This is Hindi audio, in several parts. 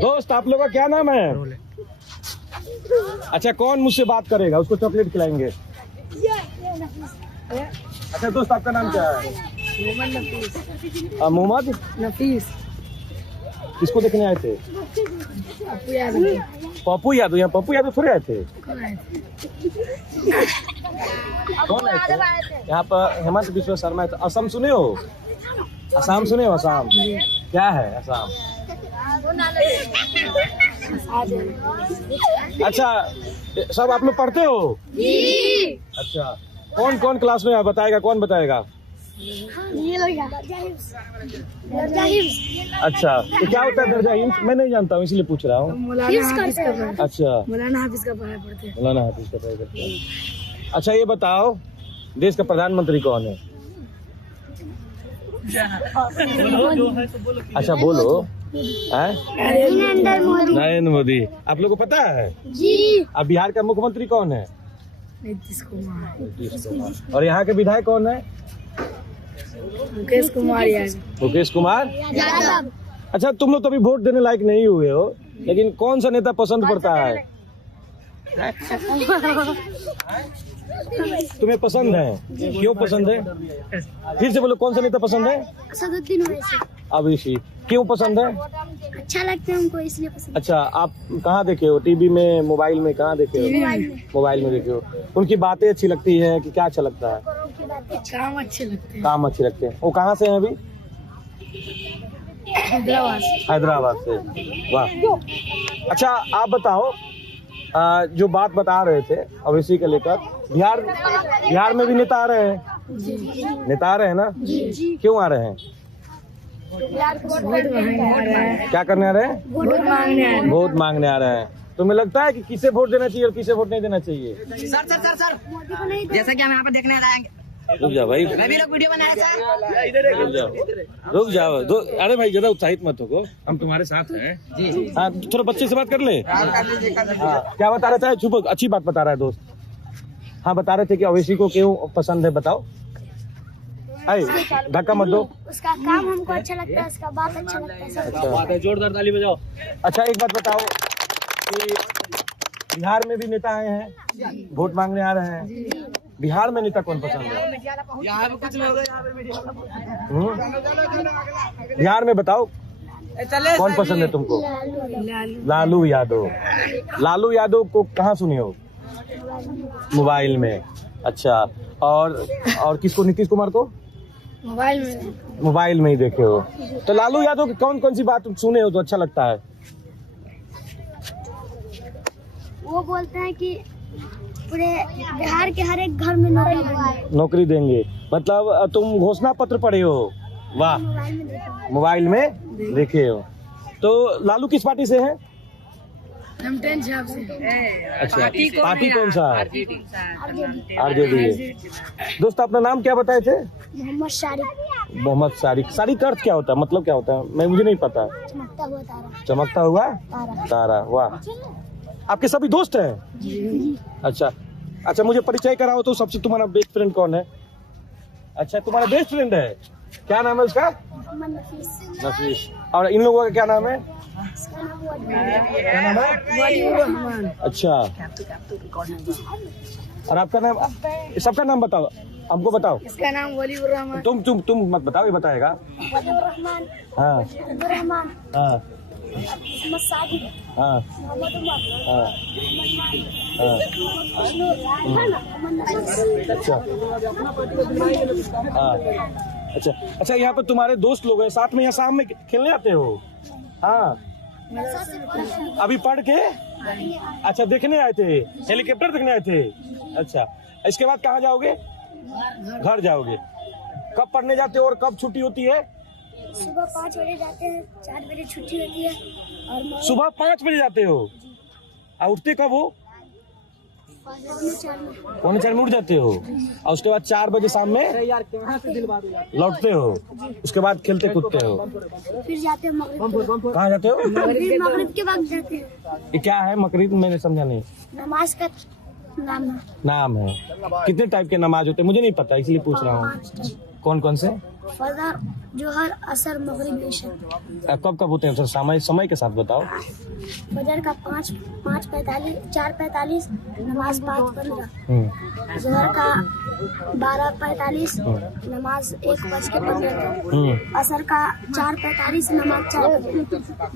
दोस्त आप लोग का क्या नाम है? अच्छा, कौन मुझसे बात करेगा उसको चॉकलेट खिलाएंगे। अच्छा दोस्त, आपका नाम क्या है? मोहम्मद नफीस। किसको देखने आए थे? पप्पू यादव। यहाँ पप्पू यादव थोड़े आए थे। कौन आए थे? यहाँ पर हेमंत बिश्व शर्मा है। असम सुने हो? असम सुने हो? असम क्या है? असम अच्छा, सब आप लोग पढ़ते हो? अच्छा, कौन कौन क्लास में बताएगा? कौन बताएगा? अच्छा, तो क्या होता है दर्जा हिंस? मैं नहीं जानता हूँ, इसलिए पूछ रहा हूँ। अच्छा, मौलाना हाफिज का पढ़ाई पढ़ते हैं। मौलाना हाफिज का पढ़ाई करते हैं। अच्छा, ये बताओ देश का प्रधानमंत्री कौन है? अच्छा बोलो। नरेंद्र मोदी। आप लोग को पता है जी? अब बिहार का मुख्यमंत्री कौन है? नीतीश कुमार। और यहाँ के विधायक कौन है? मुकेश कुमार यादव। मुकेश कुमार यादव। अच्छा, तुम लोग तो अभी वोट देने लायक नहीं हुए हो, लेकिन कौन सा नेता पसंद पड़ता है? तुम्हें पसंद है? क्यों पसंद है? फिर से बोलो, कौन सा नेता पसंद है? असदुद्दीन ओवैसी। अवैसी। क्यों पसंद है? अच्छा लगता है हमको, इसलिए पसंद। अच्छा, आप कहाँ देखे हो? टीवी में, मोबाइल में? कहाँ देखे हो? मोबाइल में देखे हो। उनकी बातें अच्छी लगती है कि क्या अच्छा लगता है? काम अच्छे लगते हैं। काम अच्छे लगते हैं। वो कहाँ से हैं अभी? हैदराबाद से। वाह। अच्छा, आप बताओ, जो बात बता रहे थे ओवैसी के लेकर, बिहार में भी नेता आ रहे हैं? नेता आ रहे हैं ना? क्यों आ रहे हैं? क्या करने आ रहे हैं? वोट मांगने आ रहे हैं। तुम्हें लगता है कि किसे वोट देना चाहिए और किसे वोट नहीं देना चाहिए? सर जैसा कि हम यहाँ पर देखने आएंगे। रुक जाओ भाई, मैं भी लोग वीडियो बनाए रुक जाओ। अरे भाई, ज्यादा उत्साहित मत हो, हम तुम्हारे साथ हैं। हाँ, थोड़ा बच्चे से बात कर ले। हाँ, क्या बता रहे थे? चुप, अच्छी बात बता रहा है दोस्त। हाँ, बता रहे थे कि ओवैसी को क्यों पसंद है, बताओ। धक्का मत दो। उसका काम हमको अच्छा लगता है, उसका बात अच्छा लगता है। अच्छा, जोरदार ताली बजाओ। अच्छा, एक बात बताओ कि बिहार में भी नेता आए हैं, वोट मांगने आ रहे हैं। बिहार में नेता कौन पसंद है? यहाँ पे कुछ लोग बिहार में बताओ कौन पसंद है तुमको? लालू यादव। लालू यादव को कहाँ सुनी हो? मोबाइल में। अच्छा, और किसको? नीतीश कुमार को मोबाइल में ही देखे हो। तो लालू यादव की कौन कौन सी बात सुने हो तो अच्छा लगता है? वो बोलते हैं कि पूरे बिहार के हर एक घर में नौकरी देंगे। मतलब तुम घोषणा पत्र पढ़े हो? वाह, मोबाइल में देखे हो। तो लालू किस पार्टी से है? अच्छा, पार्टी कौन सा है? आरजेडी। दोस्त, अपना नाम क्या बताए थे? मोहम्मद शारिक। मोहम्मद शारिक। शारिक का अर्थ क्या होता है? मतलब क्या होता है? मुझे नहीं पता। चमकता हुआ तारा। चमकता हुआ तारा। वाह। आपके सभी दोस्त हैं? अच्छा अच्छा, मुझे परिचय कराओ तो। सबसे तुम्हारा बेस्ट फ्रेंड कौन है? अच्छा, तुम्हारा बेस्ट फ्रेंड है, क्या नाम है उसका? नफीस। और इन लोगों का क्या नाम है? क्या नाम है? अच्छा, और आपका नाम? सबका नाम बताओ, हमको बताओ। इसका नाम वलीउर रहमान। तुम मत बताओ, ये बताएगा। हाँ हाँ हाँ अच्छा अच्छा अच्छा। यहाँ पर तुम्हारे दोस्त लोग हैं साथ में, यहाँ शाम में खेलने आते हो? हाँ, अभी पढ़ के? अच्छा, देखने आए थे, हेलीकॉप्टर देखने आए थे। अच्छा, इसके बाद कहाँ जाओगे? घर जाओगे। कब पढ़ने जाते हो और कब छुट्टी होती है? सुबह 5 बजे जाते हैं, 4 बजे छुट्टी होती है। और सुबह 5 बजे जाते हो और उठते कब हो? 4:45 में उठ जाते हो और उसके बाद 4 बजे शाम में लौटते हो। उसके बाद खेलते कूदते हो, फिर जाते हैं मगरिब। कहाँ जाते हो? मगरिब के वक्त जाते हैं। ये क्या है मगरिब? मैंने समझा नहीं। नमाज का नाम है। नाम है। कितने टाइप के नमाज होते हैं? मुझे नहीं पता, इसलिए पूछ रहा हूँ। कौन कौन से? फजर, जोहर, असर, मगरिब, इशा। कब कब होते हैं सर? समय के साथ बताओ। फजर का 4:45 नमाज 5:15। जोहर का 12:45 नमाज 1:15। असर का 4:45 नमाज 4 बजे।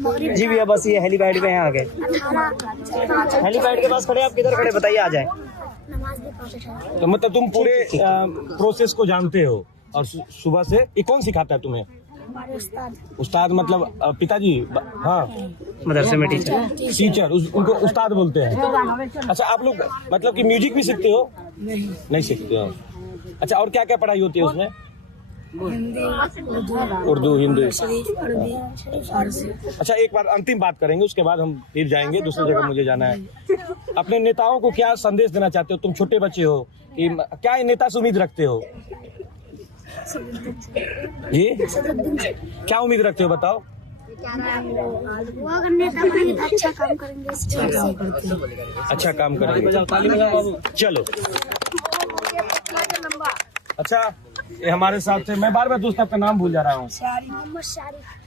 मगरिब जी भैया बस ये हेलीपैड पे हैं आगे। 18 हेलीपैड के पास खड़े, आप किधर खड़े बताइए, आ जाए। नमाज भी 5 तो मतलब तुम पूरे प्रोसेस को जानते हो और सुबह से ये कौन सिखाता है तुम्हें? हमारे उस्ताद उस्ताद मतलब पिताजी? हाँ, मदरसे में टीचर। टीचर उनको उस्ताद बोलते हैं। अच्छा, आप लोग मतलब कि म्यूजिक भी सीखते हो? नहीं सीखते हो। अच्छा, और क्या क्या पढ़ाई होती है उसमें? उर्दू, हिंदी। अच्छा, एक बार अंतिम बात करेंगे, उसके बाद हम फिर जाएंगे दूसरी जगह, मुझे जाना है। अपने नेताओं को क्या संदेश देना चाहते हो? तुम छोटे बच्चे हो कि क्या नेता से उम्मीद रखते हो जी? क्या उम्मीद रखते हो बताओ? वो अगर नेता बनेंगे तो अच्छा काम करेंगे इस देश से। अच्छा काम करेंगे। चलो, अच्छा, ये हमारे साथ थे। मैं बार बार दोस्त आपका नाम भूल जा रहा हूँ।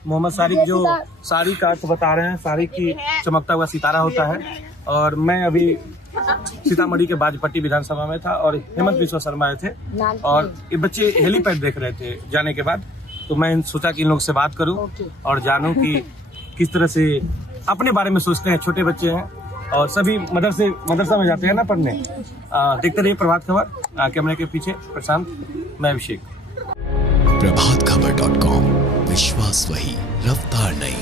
मोहम्मद सारिक, जो सारिक का अर्थ बता रहे हैं। सारिक की चमकता हुआ सितारा होता है। और मैं अभी सीतामढ़ी के बाजपट्टी विधानसभा में था और हेमंत बिस्वा शर्मा आए थे और ये बच्चे हेलीपैड देख रहे थे जाने के बाद। तो मैं सोचा कि इन लोग से बात करूं और जानूं कि किस तरह से अपने बारे में सोचते हैं। छोटे बच्चे हैं और सभी मदरसा में जाते हैं ना पढ़ने। देखते रहिए प्रभात खबर। कैमरे के पीछे प्रशांत, मैं अभिषेक। प्रभातखबर.com, विश्वास वही, रफ्तार नहीं।